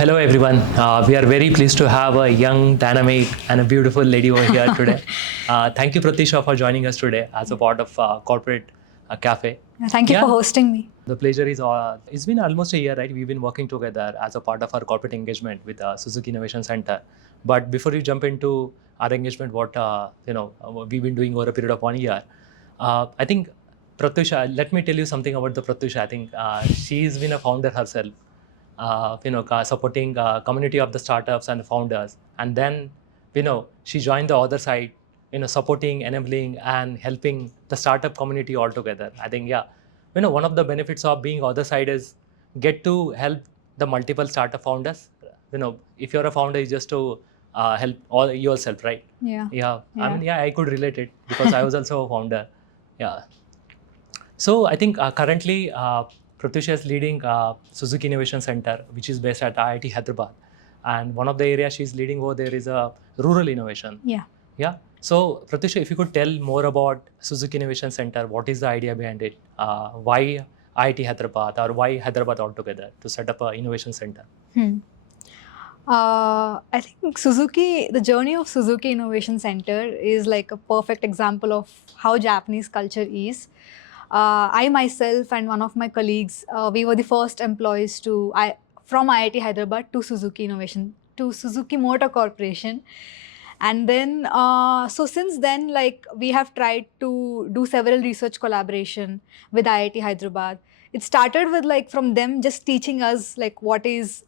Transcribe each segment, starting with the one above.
hello everyone. We are very pleased to have a young, dynamic, and a beautiful lady over here today. Thank you, Prathyusha, for joining us today as a part of Corporate Cafe. Thank you for hosting me. The pleasure is it's been almost a year, right? We've been working together as a part of our corporate engagement with Suzuki Innovation Centre. But before we jump into our engagement, what we've been doing over a period of 1 year, I think Prathyusha, let me tell you something about the Prathyusha. I think she's been a founder herself. Supporting community of the startups and the founders, and then she joined the other side, supporting, enabling, and helping the startup community altogether. I think one of the benefits of being other side is get to help the multiple startup founders. If you're a founder, it's just to help all yourself, right? Yeah. I could relate it because I was also a founder. So I think currently Prathyusha is leading Suzuki Innovation Centre, which is based at IIT Hyderabad. And one of the areas she's leading over there is rural innovation. Yeah. So Prathyusha, if you could tell more about Suzuki Innovation Centre, what is the idea behind it? Why IIT Hyderabad, or why Hyderabad altogether to set up an innovation centre? I think the journey of Suzuki Innovation Centre is like a perfect example of how Japanese culture is. I myself and one of my colleagues, we were the first employees from IIT Hyderabad to Suzuki Motor Corporation. And then, so since then, we have tried to do several research collaboration with IIT Hyderabad. It started with from them just teaching us what is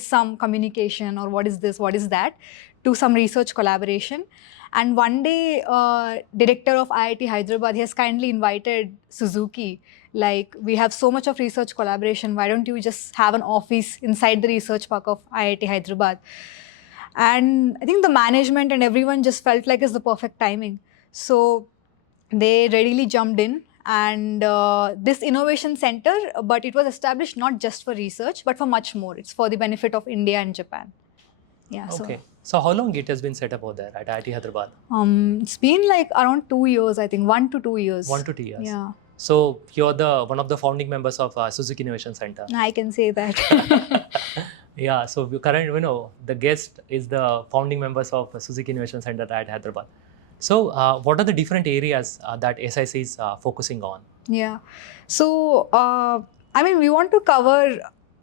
some communication, or what is this, what is that, to some research collaboration. And one day, director of IIT Hyderabad, he has kindly invited Suzuki, we have so much of research collaboration, why don't you just have an office inside the research park of IIT Hyderabad? And I think the management and everyone just felt like it's the perfect timing. So they readily jumped in. And this innovation center, but it was established not just for research, but for much more. It's for the benefit of India and Japan. Yeah. Okay. So how long it has been set up over there at IIT Hyderabad? It's been around 2 years, I think, 1 to 2 years. 1 to 2 years. Yeah. So you're one of the founding members of Suzuki Innovation Centre. I can say that. Yeah. So the guest is the founding members of Suzuki Innovation Centre at Hyderabad. So what are the different areas that SIC is focusing on? Yeah. So we want to cover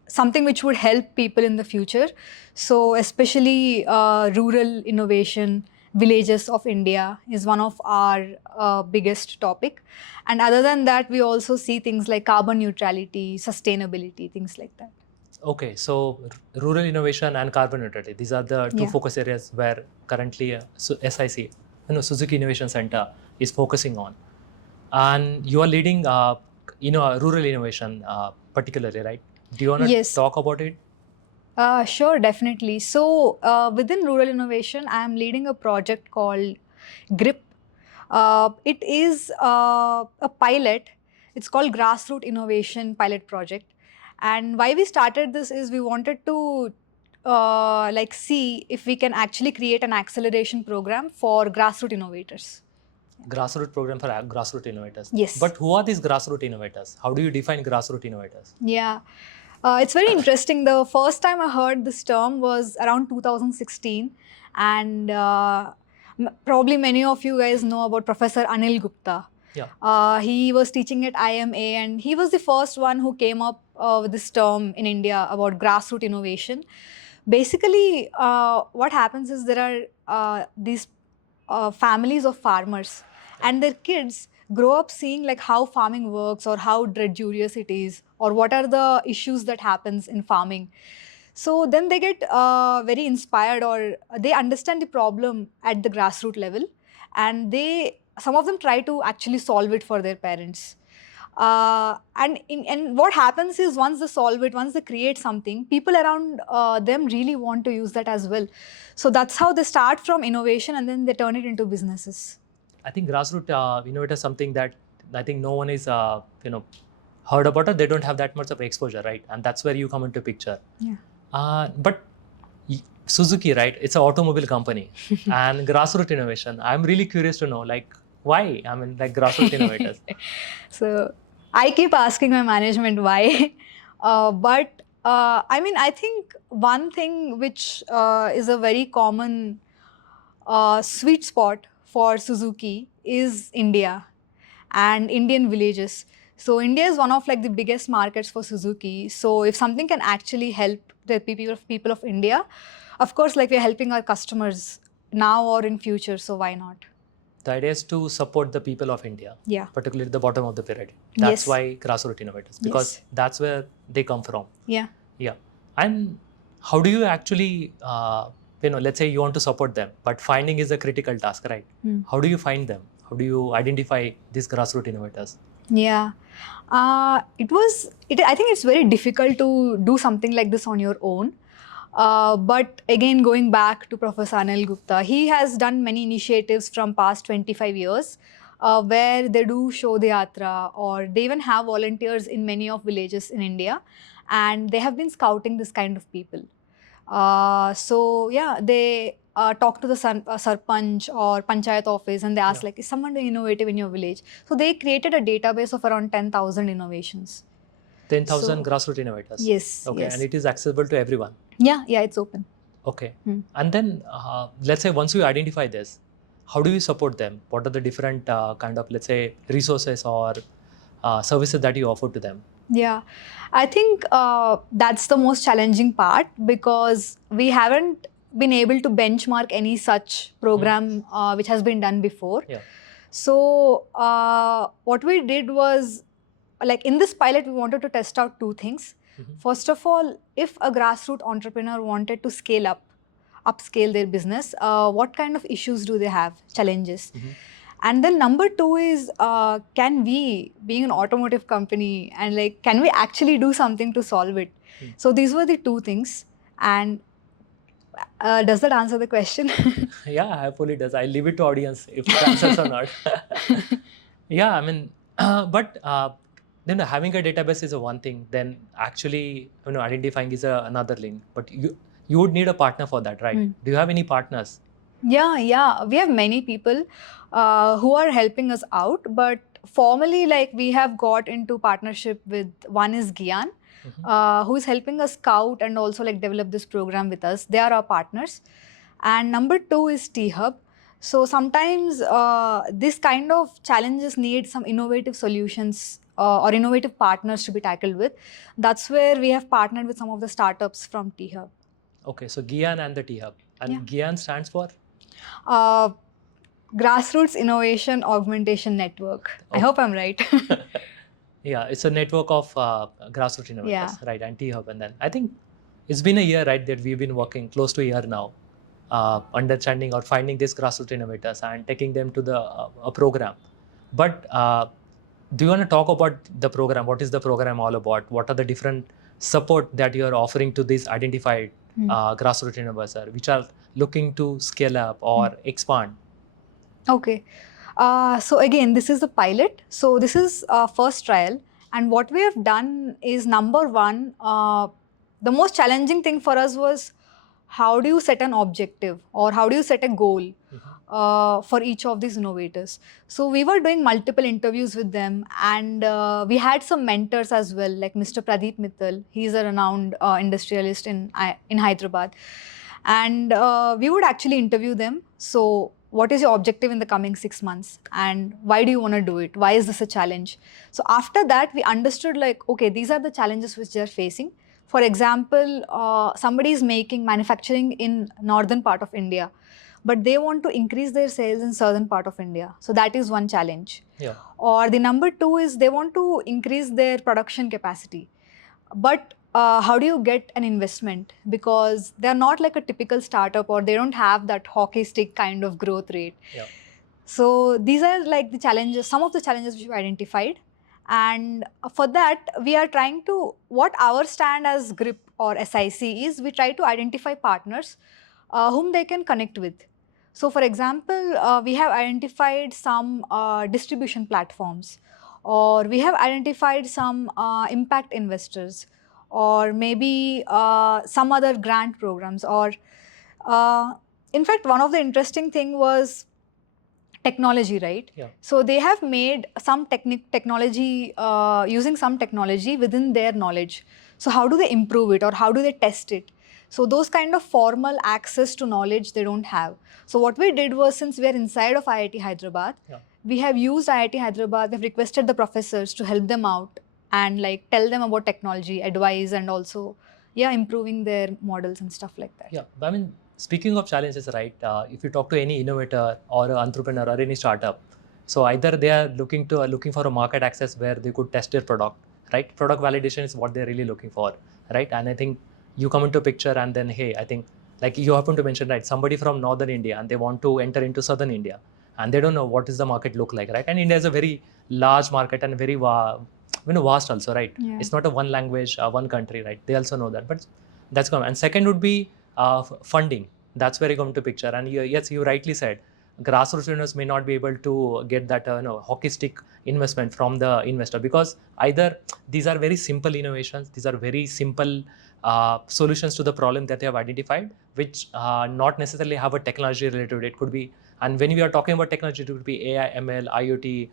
something which would help people in the future. So especially rural innovation, villages of India is one of our biggest topic. And other than that, we also see things like carbon neutrality, sustainability, things like that. Okay, so rural innovation and carbon neutrality, these are the two focus areas where currently SIC, Suzuki Innovation Centre is focusing on. And you are leading rural innovation particularly, right? Do you want to talk about it? Sure, definitely. So within rural innovation, I am leading a project called GRIP. It is a pilot. It's called Grassroot Innovation Pilot Project. And why we started this is we wanted to see if we can actually create an acceleration program for grassroots innovators. Grassroots program for grassroots innovators. Yes. But who are these grassroots innovators? How do you define grassroots innovators? Yeah. It's very interesting. The first time I heard this term was around 2016. And probably many of you guys know about Professor Anil Gupta. Yeah. He was teaching at IMA, and he was the first one who came up with this term in India about grassroots innovation. Basically, what happens is there are these families of farmers, and their kids grow up seeing how farming works, or how drudgerous it is, or what are the issues that happens in farming. So then they get very inspired, or they understand the problem at the grassroots level, and some of them try to actually solve it for their parents. And what happens is once they solve it, once they create something, people around them really want to use that as well. So that's how they start from innovation, and then they turn it into businesses. I think grassroots innovator is something that I think no one is heard about it. They don't have that much of exposure, right? And that's where you come into picture. Yeah. But Suzuki, right? It's an automobile company, and grassroots innovation. I'm really curious to know, why? Grassroots innovators. So I keep asking my management why, but I think one thing which is a very common sweet spot for Suzuki is India and Indian villages. So India is one of like the biggest markets for Suzuki. So if something can actually help the people of India, of course, like we're helping our customers now or in future. So why not? The idea is to support the people of India, Yeah. particularly the bottom of the pyramid. That's Yes. why Grassroot Innovators, because Yes. that's where they come from. Yeah. Yeah. And how do you actually, let's say you want to support them, but finding is a critical task, right? How do you find them? How do you identify these Grassroot Innovators? Yeah. I think it's very difficult to do something like this on your own. But again, going back to Professor Anil Gupta, he has done many initiatives from past 25 years where they do Shodh Yatra, or they even have volunteers in many of villages in India, and they have been scouting this kind of people. So yeah, they talk to the sarpanch or panchayat office, and they ask Yeah. like, is someone doing innovative in your village? So they created a database of around 10,000 innovations. 10,000 So- Grassroot Innovators. Yes. Okay. Yes. And it is accessible to everyone. Yeah. It's open. Okay. Hmm. And then let's say once you identify this, how do you support them? What are the different kind of, let's say, resources or services that you offer to them? Yeah, I think that's the most challenging part, because we haven't been able to benchmark any such program which has been done before. Yeah. So what we did was, like in this pilot, we wanted to test out two things. First of all, if a grassroots entrepreneur wanted to upscale their business, what kind of issues do they have, challenges? And then number two is, can we, being an automotive company, and like, can we actually do something to solve it? So these were the two things. And does that answer the question? Yeah, hopefully it does. I leave it to audience if it answers or not. Yeah, I mean, but then having a database is a one thing. Then actually, identifying is another link. But you would need a partner for that, right? Do you have any partners? Yeah. We have many people who are helping us out, but formally, like we have got into partnership with, one is Gyan, who is helping us scout and also like develop this program with us. They are our partners. And number two is T-Hub. So sometimes this kind of challenges need some innovative solutions or innovative partners to be tackled with. That's where we have partnered with some of the startups from T-Hub. Okay, so Gyan and the T-Hub. And Gyan stands for? Grassroots Innovation Augmentation Network. I hope I'm right. Yeah, it's a network of grassroots innovators, right? And T-Hub. And then I think it's been a year, right, that we've been working close to a year now, understanding or finding these grassroots innovators and taking them to the a program. But do you want to talk about the program? What is the program all about? What are the different support that you are offering to these identified grassroots innovators, which are looking to scale up or expand? Okay. So again, this is the pilot. So this is first trial. And what we have done is, number one, the most challenging thing for us was, how do you set an objective or how do you set a goal for each of these innovators? So we were doing multiple interviews with them, and we had some mentors as well, like Mr. Pradeep Mittal. He's a renowned industrialist in Hyderabad. And we would actually interview them. So what is your objective in the coming 6 months, and why do you want to do it? Why is this a challenge? So after that, we understood like, okay, these are the challenges which they're facing. For example, somebody is making manufacturing in northern part of India, but they want to increase their sales in southern part of India. So that is one challenge. Yeah. Or the number two is, they want to increase their production capacity. But how do you get an investment? Because they're not like a typical startup, or they don't have that hockey stick kind of growth rate. Yeah. So these are like the challenges, some of the challenges which we identified. And for that, we are trying to, what our stand as GRIP or SIC is, we try to identify partners whom they can connect with. So for example, we have identified some distribution platforms, or we have identified some impact investors, or maybe some other grant programs, or in fact, one of the interesting thing was technology, right? Yeah. So they have made some technology, using some technology within their knowledge. So how do they improve it or how do they test it? So those kind of formal access to knowledge they don't have. So what we did was, since we are inside of IIT Hyderabad, Yeah. we have used IIT Hyderabad, we've requested the professors to help them out and like tell them about technology, advice, and also improving their models and stuff like that. Yeah, I mean, speaking of challenges, right? If you talk to any innovator or an entrepreneur or any startup, so either they are looking for a market access where they could test their product, right? Product validation is what they're really looking for, right? And I think you come into picture, and then hey, I think like you happen to mention, right? Somebody from northern India and they want to enter into southern India, and they don't know what is the market look like, right? And India is a very large market and very vast also, right? Yeah. It's not a one language, one country, right? They also know that, but that's common. And second would be funding. That's where you come to picture. And yes, you rightly said, grassroots investors may not be able to get that hockey stick investment from the investor, because either these are very simple innovations, these are very simple solutions to the problem that they have identified, which not necessarily have a technology related to it. It could be, and when we are talking about technology, it would be AI, ML, IoT,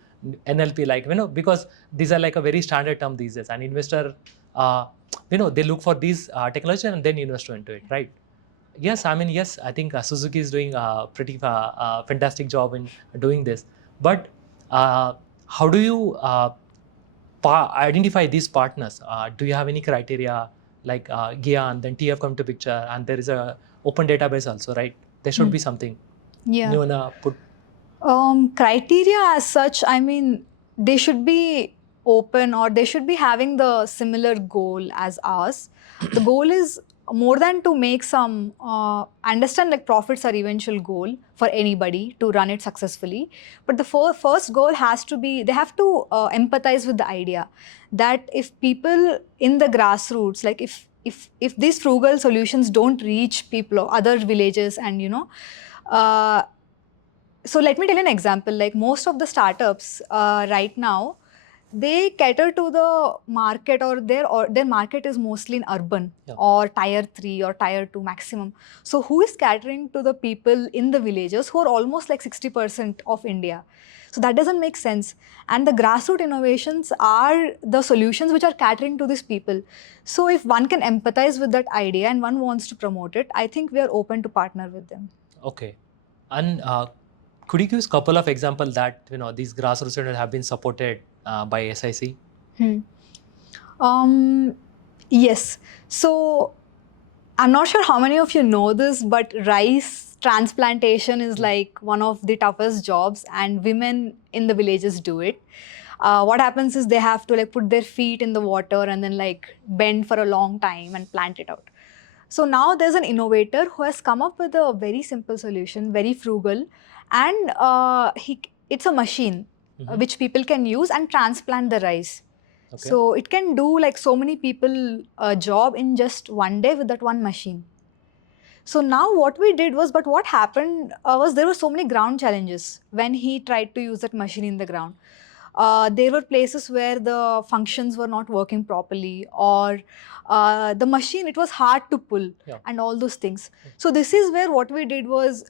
NLP, like because these are like a very standard term these days, and investor they look for these technology and then invest into it, right? Yes, I mean, yes, I think Suzuki is doing a pretty fantastic job in doing this. But how do you identify these partners? Do you have any criteria like GIA and then TF come to picture, and there is a open database also, right? There should be something. Yeah. You wanna put? Criteria as such, I mean, they should be open or they should be having the similar goal as ours. The goal is more than to make some, understand like profits are eventual goal for anybody to run it successfully. But the first goal has to be, they have to empathize with the idea that if people in the grassroots, like if these frugal solutions don't reach people or other villages and uh, so let me tell you an example. Like most of the startups right now, they cater to the market, or their market is mostly in urban or tier 3 or tier 2 maximum. So who is catering to the people in the villages who are almost like 60% of India? So that doesn't make sense. And the grassroots innovations are the solutions which are catering to these people. So if one can empathize with that idea and one wants to promote it, I think we are open to partner with them. Okay. And could you give us a couple of examples that these grassroots students have been supported by SIC? Yes. So I'm not sure how many of you know this, but rice transplantation is like one of the toughest jobs, and women in the villages do it. What happens is they have to like put their feet in the water and then like bend for a long time and plant it out. So now there's an innovator who has come up with a very simple solution, very frugal, and it's a machine which people can use and transplant the rice. Okay. So it can do like so many people a job in just one day with that one machine. So now what we did was, but what happened was there were so many ground challenges when he tried to use that machine in the ground. There were places where the functions were not working properly, or the machine, it was hard to pull, and all those things. So this is where what we did was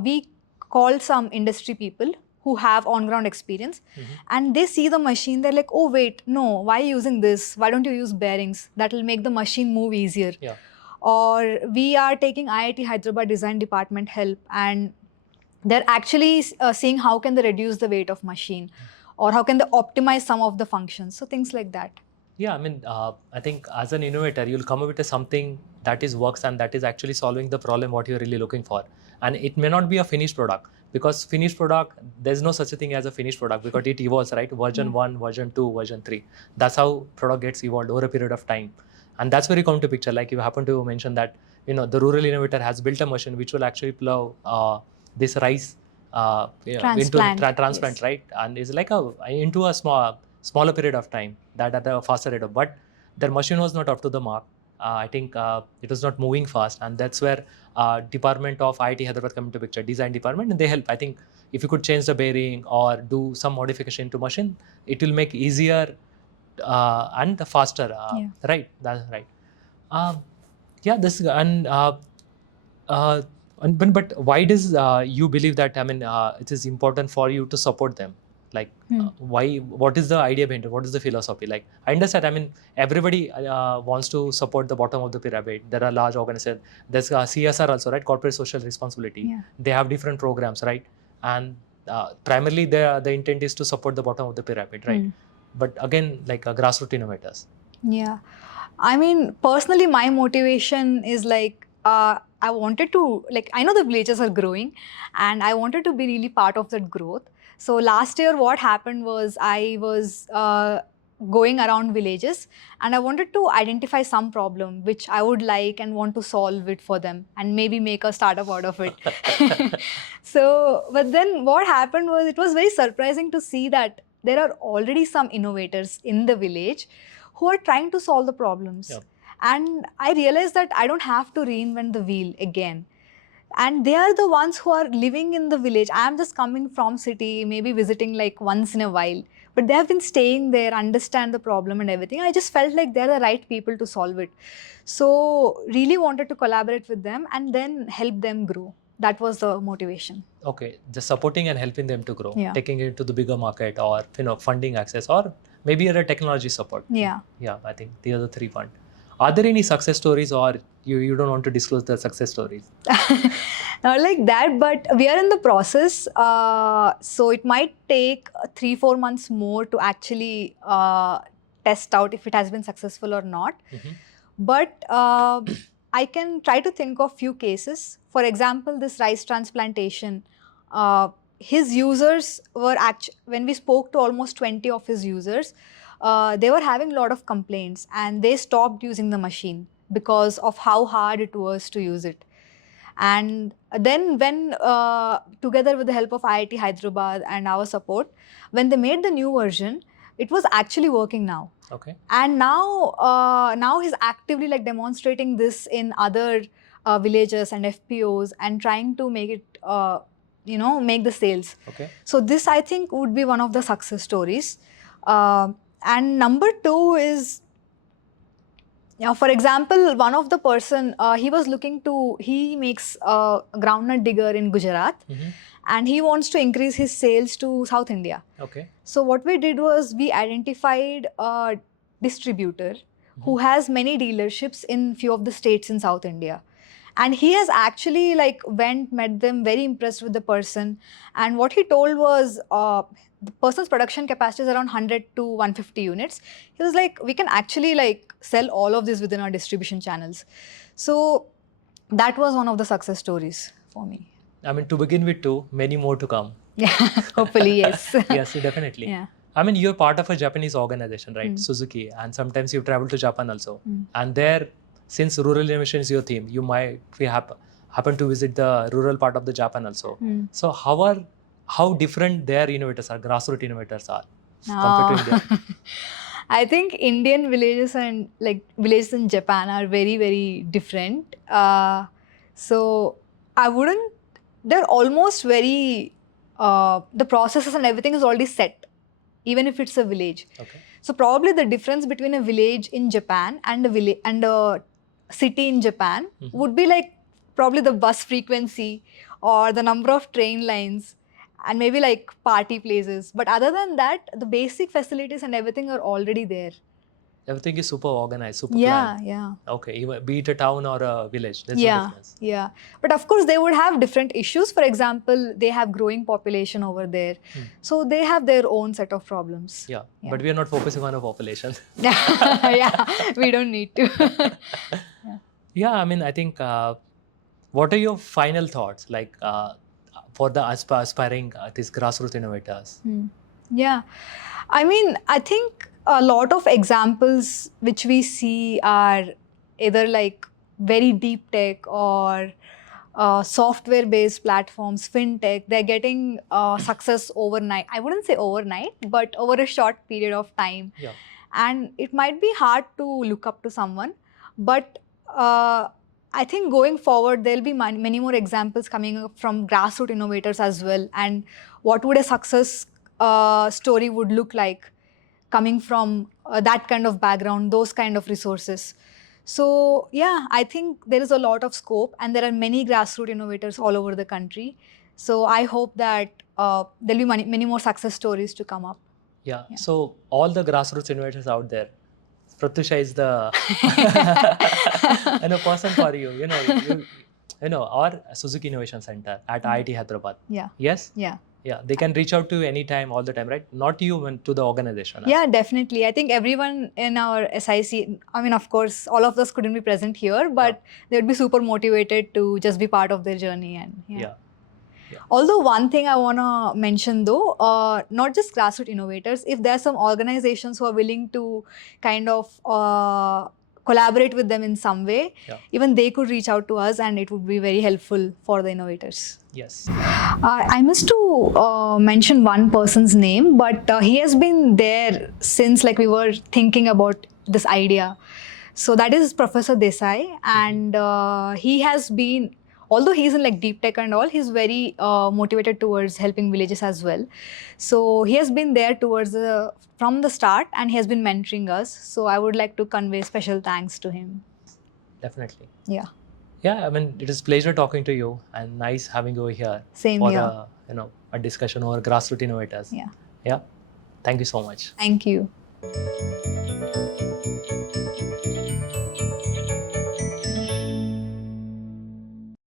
we called some industry people who have on-ground experience, and they see the machine, they're like, oh wait, no, why are you using this? Why don't you use bearings? That will make the machine move easier. Or we are taking IIT Hyderabad design department help, and they're actually seeing how can they reduce the weight of machine, or how can they optimize some of the functions. So things like that. Yeah, I mean, I think as an innovator, you'll come up with something that is works and that is actually solving the problem what you're really looking for. And it may not be a finished product, because finished product, there's no such a thing as a finished product, because it evolves, right? Version 1, version 2, version 3. That's how product gets evolved over a period of time. And that's where you come to picture. Like you happen to mention that, the rural innovator has built a machine which will actually plow this rice into transplant, right? And it's like into a smaller period of time, that at a faster rate of, but their machine was not up to the mark. I think it was not moving fast, and that's where department of IIT Hyderabad come into picture, design department, and they help. I think if you could change the bearing or do some modification to machine, it will make easier and faster. Right, that's right. This but why does you believe that? I mean, it is important for you to support them? Like why? What is the idea behind it? What is the philosophy? Like I understand. I mean, everybody wants to support the bottom of the pyramid. There are large organizations. There's CSR also, right? Corporate social responsibility. Yeah. They have different programs, right? And primarily, the intent is to support the bottom of the pyramid, right? But again, like grassroots innovators. Yeah. I mean, personally, my motivation is like, I wanted to, like, I know the villages are growing and I wanted to be really part of that growth. So last year, what happened was I was going around villages and I wanted to identify some problem which I would like and want to solve it for them and maybe make a startup out of it. So, but then what happened was it was very surprising to see that there are already some innovators in the village who are trying to solve the problems. Yep. And I realized that I don't have to reinvent the wheel again. And they are the ones who are living in the village. I am just coming from city, maybe visiting like once in a while. But they have been staying there, understand the problem and everything. I just felt like they're the right people to solve it. So really wanted to collaborate with them and then help them grow. That was the motivation. Okay, just supporting and helping them to grow, Yeah. taking it to the bigger market, or funding access, or maybe a technology support. Yeah. Yeah, I think these are the 3 points. Are there any success stories, or you don't want to disclose the success stories? Not like that, but we are in the process. So it might take 3-4 months more to actually test out if it has been successful or not. But I can try to think of few cases. For example, this rice transplantation, his users were when we spoke to almost 20 of his users, they were having a lot of complaints and they stopped using the machine because of how hard it was to use it. And then when, together with the help of IIT Hyderabad and our support, when they made the new version, it was actually working now. Okay. And now he's actively like demonstrating this in other villages and FPOs and trying to make it, make the sales. Okay. So this I think would be one of the success stories. And number 2 is, for example, one of the person, he makes a groundnut digger in Gujarat. And he wants to increase his sales to South India. Okay. So what we did was we identified a distributor who has many dealerships in few of the states in South India. And he has actually met them, very impressed with the person. And what he told was the person's production capacity is around 100 to 150 units. He was like, we can actually sell all of this within our distribution channels. So that was one of the success stories for me. I mean, to begin with 2, many more to come. Yeah, hopefully, yes. Yes, definitely. Yeah. I mean, you're part of a Japanese organization, right? Suzuki, and sometimes you travel to Japan also. And there, since rural innovation is your theme, you might happen to visit the rural part of the Japan also. So how different their innovators are, grassroots innovators are compared to India? I think Indian villages and villages in Japan are very, very different. So they're almost very, the processes and everything is already set, even if it's a village. Okay. So probably the difference between a village in Japan and a city in Japan would be probably the bus frequency or the number of train lines and maybe party places. But other than that, the basic facilities and everything are already there. Everything is super organized, super planned. Yeah. Okay, be it a town or a village, there's no difference. Yeah. But of course, they would have different issues. For example, they have growing population over there. So they have their own set of problems. Yeah. But we are not focusing on a population. Yeah, we don't need to. Yeah, I mean, I think, what are your final thoughts for the aspiring these grassroots innovators? Yeah, I mean, I think a lot of examples which we see are either very deep tech or software-based platforms, fintech. They're getting success overnight. I wouldn't say overnight, but over a short period of time. Yeah. And it might be hard to look up to someone, but I think going forward, there'll be many more examples coming up from grassroots innovators as well. And what would a success story would look like coming from that kind of background, those kind of resources. So yeah, I think there is a lot of scope and there are many grassroots innovators all over the country. So I hope that there'll be many more success stories to come up. Yeah. Yeah. So all the grassroots innovators out there, Prathyusha is the person for you. Our Suzuki Innovation Centre at IIT Hyderabad. Yeah. Yes. Yeah. Yeah. They can reach out to you anytime, all the time, right? Not to you, but to the organization. Yeah, definitely. I think everyone in our SIC, I mean, of course, all of us couldn't be present here, but they would be super motivated to just be part of their journey. And Yeah. Although one thing I want to mention though, not just grassroots innovators, if there are some organizations who are willing to kind of collaborate with them in some way, even they could reach out to us and it would be very helpful for the innovators. Yes. I missed to mention one person's name, but he has been there since like we were thinking about this idea. So that is Professor Desai, and he has been, although he's in like deep tech and all, he's very motivated towards helping villages as well. So he has been there towards from the start, and he has been mentoring us. So I would like to convey special thanks to him. Definitely. Yeah. Yeah, I mean, it is pleasure talking to you and nice having you over here. Same for here. A discussion over grassroots innovators. Yeah. Yeah. Thank you so much. Thank you.